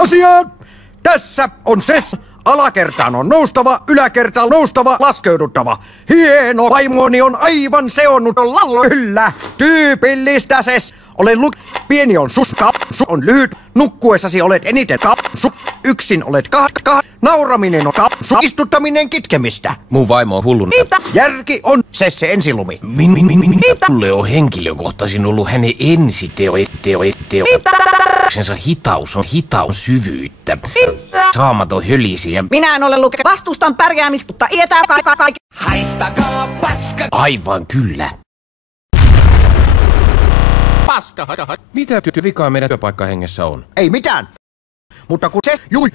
Asiaan! Tässä on ses. Alakertaan on noustava, yläkertaan noustava, laskeuduttava. Hieno, vaimoni on aivan seonnut. Kyllä, tyypillistä ses. Olen pieni on suska, on lyhyt. Nukkuessasi olet eniten yksin olet nauraminen on istuttaminen kitkemistä. Mun vaimo on hullun. Järki on se ensilumi. Mulle on henkilökohtaisin ollut hänen ensiteosensa hitaus on hitaus syvyyttä. Saamaton hölisi ja... Minä en ole lukenut. Vastustan pärjäämistä, mutta ietää kaikki. Haistakaa paska! Aivan kyllä. Paska! Mitä vikaa meidän työpaikkahengessä on? Ei mitään. Mutta kun se jui.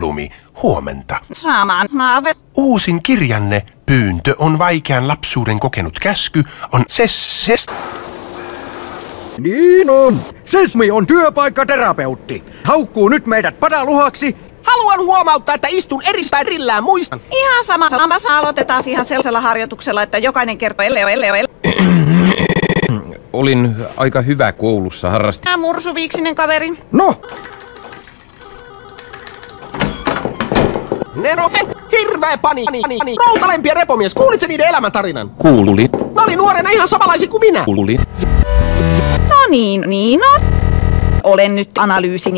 Lumi, huomenta. Saamaan naave. Uusin kirjanne, Pyyntö on vaikean lapsuuden kokenut käsky, on Niin on. Sesmi on työpaikkaterapeutti. Haukkuu nyt meidät padaluhaksi. Haluan huomauttaa, että istun erillään muistan. Ihan sama. Aloitetaan ihan sellaisella harjoituksella, että jokainen kertoo ellei. Olin aika hyvä koulussa, harrastin. Mursuviiksinen kaveri. No, Nero, hirveä paniikki. Routalempi ja repomies, kuulitse niiden elämäntarinan? Kuuli. Ne oli nuorena ihan samanlaisia kuin minä. Kuuli. No niin. Olen nyt analyysi.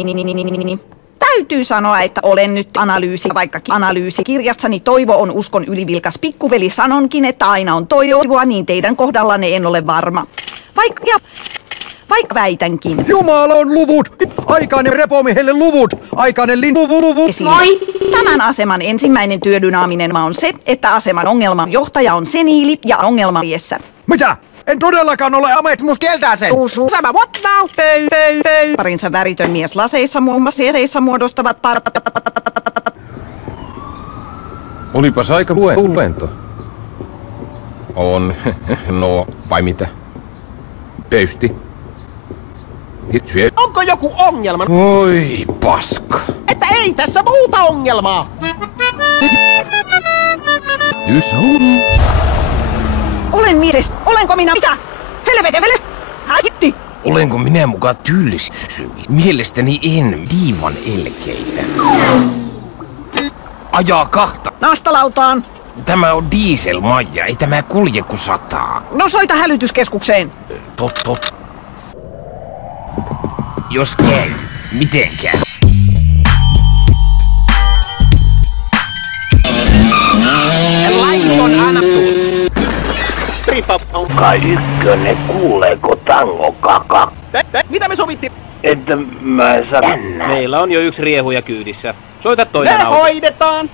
Täytyy sanoa, että olen nyt analyysi, vaikkakin analyysikirjassani Toivo on uskon ylivilkas pikkuveli sanonkin, että aina on toivoa, niin teidän kohdallanne en ole varma. Vaikka väitänkin. Jumala on luvut. Aikainen repomiehelle luvut. Aikainen luvut. Moi! Tämän aseman ensimmäinen työdynaaminen maa on se, että aseman ongelman johtaja on seniili ja ongelma iässä. Mitä? En todellakaan ole ametmus kieltää sen. Sama, what now? Parinsa väritön mies laseissa muun muassa muodostavat Olipas aika luento. On. No, vai mitä? Pöysti. Hitsyä. Onko joku ongelma? Oi, paska. Että ei tässä muuta ongelmaa. Olen mies. Olenko minä mitä? Helvetevele! Häitti! Olenko minä mukaan tylsy? Mielestäni en diivan elkeitä. Ajaa kahta. Nastalautaan! Tämä on dieselmaija, ei tämä kulje kun sataa. No soita hälytyskeskukseen. Tot. Jos käy, mitenkään. Laiton annatus. Kai ykkönen, kuuleeko tango kaka? Mitä me sovittiin? Että mä sanon. Meillä on jo yksi riehuja kyydissä. Soita toinen Me auto. hoidetaan.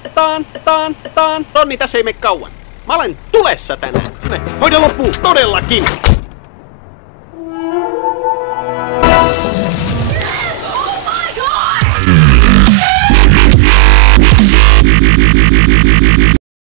Tonni, tässä ei mene kauan. Mä olen tulessa tänään. Hoida loppuun, todellakin.